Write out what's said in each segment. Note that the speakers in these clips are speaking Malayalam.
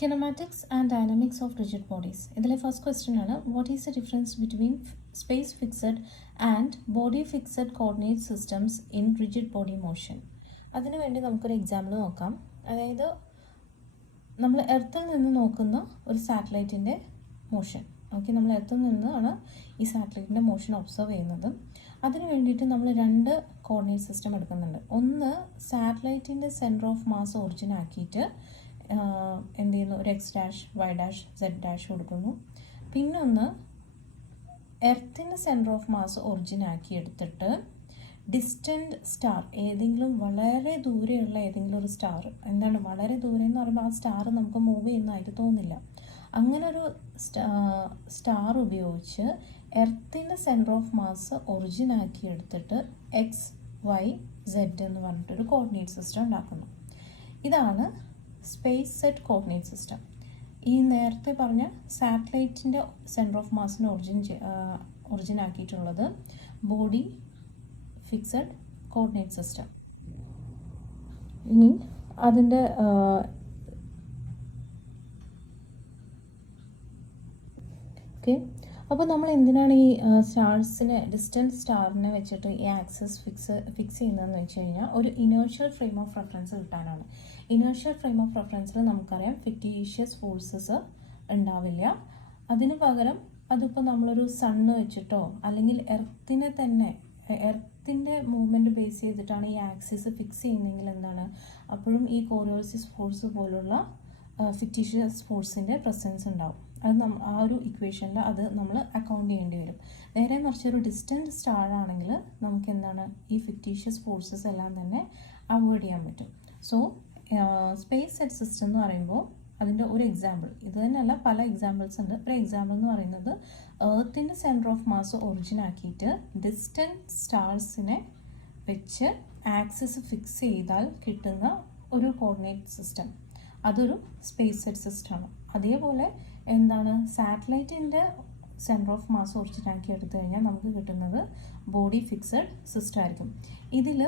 Kinematics and dynamics of rigid bodies. ഇതിലെ ഫസ്റ്റ് ക്വസ്റ്റ്യൻ ആണ്, what is the difference between space fixed and body fixed coordinate systems in rigid body motion. അതിനുവേണ്ടി നമുക്കൊരു എക്സാമ്പിൾ നോക്കാം. അതായത് നമ്മൾ എർത്തിൽ നിന്ന് നോക്കുന്ന ഒരു സാറ്റലൈറ്റിൻ്റെ മോഷൻ. ഓക്കെ, നമ്മൾ എർത്തിൽ നിന്നാണ് ഈ സാറ്റലൈറ്റിൻ്റെ മോഷൻ ഒബ്സർവ് ചെയ്യുന്നത്. അതിന് വേണ്ടിയിട്ട് നമ്മൾ രണ്ട് കോർഡിനേറ്റ് സിസ്റ്റം എടുക്കുന്നുണ്ട്. ഒന്ന് സാറ്റലൈറ്റിൻ്റെ സെൻറ്റർ ഓഫ് മാസ് ഒറിജിൻ ആക്കിയിട്ട് എന്ത് ചെയ്യുന്നു, ഒരു X dash Y dash Z dash കൊടുക്കുന്നു. പിന്നൊന്ന് എർത്തിൻ്റെ സെൻറ്റർ ഓഫ് മാസ് ഒറിജിൻ ആക്കി എടുത്തിട്ട് ഡിസ്റ്റൻറ്റ് സ്റ്റാർ, ഏതെങ്കിലും വളരെ ദൂരെയുള്ള ഏതെങ്കിലും ഒരു സ്റ്റാർ, എന്താണ് വളരെ ദൂരെ എന്ന് പറയുമ്പോൾ ആ സ്റ്റാർ നമുക്ക് മൂവ് ചെയ്യുന്നതായിട്ട് തോന്നില്ല, അങ്ങനൊരു സ്റ്റാർ ഉപയോഗിച്ച് എർത്തിൻ്റെ സെൻറ്റർ ഓഫ് മാസ് ഒറിജിൻ ആക്കി എടുത്തിട്ട് എക്സ് വൈ സെഡ് എന്ന് പറഞ്ഞിട്ടൊരു കോർഡിനേറ്റ് സിസ്റ്റം ഉണ്ടാക്കുന്നു. ഇതാണ് സ്പേസ് സെറ്റ് കോർഡിനേറ്റ് സിസ്റ്റം. ഈ നേരത്തെ പറഞ്ഞ സാറ്റലൈറ്റിൻ്റെ സെൻറ്റർ ഓഫ് മാസിന് ഒറിജിൻ ആക്കിയിട്ടുള്ളത് ബോഡി ഫിക്സഡ് കോർഡിനേറ്റ് സിസ്റ്റം. ഇനി അതിൻ്റെ ഓക്കെ, അപ്പോൾ നമ്മൾ എന്തിനാണ് ഈ സ്റ്റാർസിനെ, ഡിസ്റ്റൻറ്റ് സ്റ്റാറിനെ വെച്ചിട്ട് ഈ ആക്സിസ് ഫിക്സ് ചെയ്യുന്നതെന്ന് വെച്ച് കഴിഞ്ഞാൽ ഒരു ഇനേർഷ്യൽ ഫ്രെയിം ഓഫ് റെഫറൻസ് കിട്ടാനാണ്. ഇനേർഷ്യൽ ഫ്രെയിം ഓഫ് റെഫറൻസിൽ നമുക്കറിയാം ഫിക്റ്റീഷ്യസ് ഫോഴ്സസ് ഉണ്ടാവില്ല. അതിന് പകരം അതിപ്പോൾ നമ്മളൊരു സണ്ണ് വെച്ചിട്ടോ അല്ലെങ്കിൽ എർത്തിനെ തന്നെ, എർത്തിൻ്റെ മൂവ്മെൻറ്റ് ബേസ് ചെയ്തിട്ടാണ് ഈ ആക്സിസ് ഫിക്സ് ചെയ്യുന്നതെങ്കിൽ എന്താണ്, അപ്പോഴും ഈ കോറിയോളിസിസ് ഫോഴ്സ് പോലുള്ള ഫിക്റ്റീഷ്യസ് ഫോഴ്സിൻ്റെ പ്രസൻസ് ഉണ്ടാവും. അത് ആ ഒരു ഇക്വേഷനിൽ അത് നമ്മൾ അക്കൗണ്ട് ചെയ്യേണ്ടി വരും. നേരെ മറിച്ച് ഒരു ഡിസ്റ്റൻറ്റ് സ്റ്റാർ ആണെങ്കിൽ നമുക്ക് എന്താണ്, ഈ ഫിക്റ്റീഷ്യസ് ഫോഴ്സസ് എല്ലാം തന്നെ അവോയ്ഡ് ചെയ്യാൻ പറ്റും. സോ സ്പേസ് സെറ്റ് സിസ്റ്റം എന്ന് പറയുമ്പോൾ അതിൻ്റെ ഒരു എക്സാമ്പിൾ, ഇത് തന്നെയല്ല പല എക്സാമ്പിൾസ് ഉണ്ട്. ഒരു എക്സാമ്പിൾ എന്ന് പറയുന്നത് എർത്തിൻ്റെ സെൻറ്റർ ഓഫ് മാസ് ഒറിജിൻ ആക്കിയിട്ട് ഡിസ്റ്റൻറ്റ് സ്റ്റാർസിനെ വെച്ച് ആക്സിസ് ഫിക്സ് ചെയ്താൽ കിട്ടുന്ന ഒരു കോർഡിനേറ്റ് സിസ്റ്റം, അതൊരു സ്പേസ് സെറ്റ് സിസ്റ്റമാണ്. അതേപോലെ എന്താണ്, സാറ്റലൈറ്റിൻ്റെ സെൻറ്റർ ഓഫ് മാസ് ഒറിജിൻ ആക്കി എടുത്തു കഴിഞ്ഞാൽ നമുക്ക് കിട്ടുന്നത് ബോഡി ഫിക്സഡ് സിസ്റ്റം ആയിരിക്കും. ഇതിൽ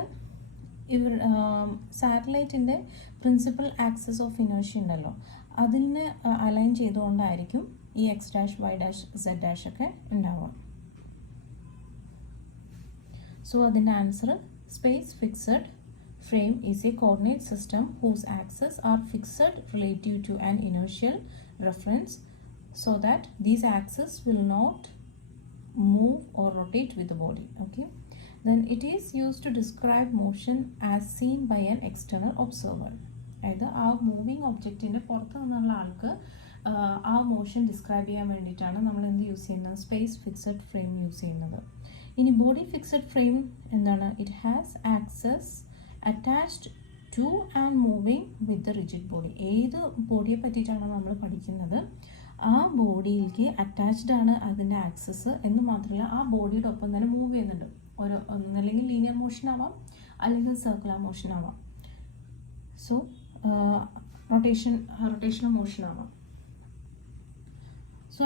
സാറ്റലൈറ്റിൻ്റെ പ്രിൻസിപ്പൽ ആക്സിസ് ഓഫ് ഇനേർഷ്യ ഉണ്ടല്ലോ, അതിനെ അലൈൻ ചെയ്തുകൊണ്ടായിരിക്കും ഈ X dash Y dash Z dash ഒക്കെ ഉണ്ടാവുക. സോ അതിൻ്റെ answer space fixed frame is a coordinate system whose axes are fixed relative to an inertial reference so that these axes will not move or rotate with the body. Okay, then it is used to describe motion as seen by an external observer. അതായത് ആ മൂവിങ് ഒബ്ജക്റ്റിൻ്റെ പുറത്ത് നിന്നുള്ള ആൾക്ക് ആ മോഷൻ ഡിസ്ക്രൈബ് ചെയ്യാൻ വേണ്ടിയിട്ടാണ് നമ്മൾ എന്ത് യൂസ് ചെയ്യുന്നത്, സ്പേസ് ഫിക്സഡ് ഫ്രെയിം യൂസ് ചെയ്യുന്നത്. ഇനി ബോഡി ഫിക്സഡ് ഫ്രെയിം എന്താണ്, it has access attached two and moving with the rigid body. ഏത് ബോഡിയെ പറ്റിയിട്ടാണോ നമ്മൾ പഠിക്കുന്നത് ആ ബോഡിയിലേക്ക് അറ്റാച്ച്ഡ് ആണ് അതിൻ്റെ ആക്സസ് എന്ന് മാത്രമല്ല ആ ബോഡിയുടെ ഒപ്പം തന്നെ മൂവ് ചെയ്യുന്നുണ്ട്. ഒന്നല്ലെങ്കിൽ ലീനിയർ മോഷൻ അല്ലെങ്കിൽ സർക്കുലർ മോഷൻ ആവാം. സോ റൊട്ടേഷണൽ മോഷൻ ആവാം. സോ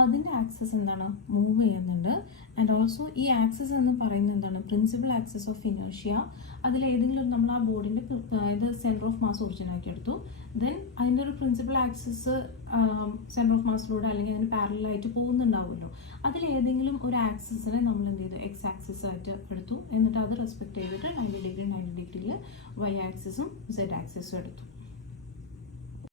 അതിൻ്റെ ആക്സസ് എന്താണ്, മൂവ് ചെയ്യുന്നുണ്ട്. ആൻഡ് ഓൾസോ ഈ ആക്സസ് എന്ന് പറയുന്നത് എന്താണ്, പ്രിൻസിപ്പൽ ആക്സസ് ഓഫ് ഇനേർഷ്യ. അതിലേതെങ്കിലും നമ്മൾ ആ ബോഡിൻ്റെ ഇത് സെൻറ്റർ ഓഫ് മാസ് ഒറിജിൻ ആക്കി എടുത്തു. ദെൻ അതിൻ്റെ ഒരു പ്രിൻസിപ്പൽ ആക്സസ് സെൻറ്റർ ഓഫ് മാസിലൂടെ അല്ലെങ്കിൽ അതിന് പാരലായിട്ട് പോകുന്നുണ്ടാവുമല്ലോ, അതിലേതെങ്കിലും ഒരു ആക്സസിനെ നമ്മൾ എന്ത് ചെയ്തു, എക്സ് ആക്സിസ് ആയിട്ട് എടുത്തു. എന്നിട്ട് അത് റെസ്പെക്ട് ചെയ്തിട്ട് 90 ഡിഗ്രിയിൽ വൈ ആക്സിസും സെഡ് ആക്സിസും എടുത്തു.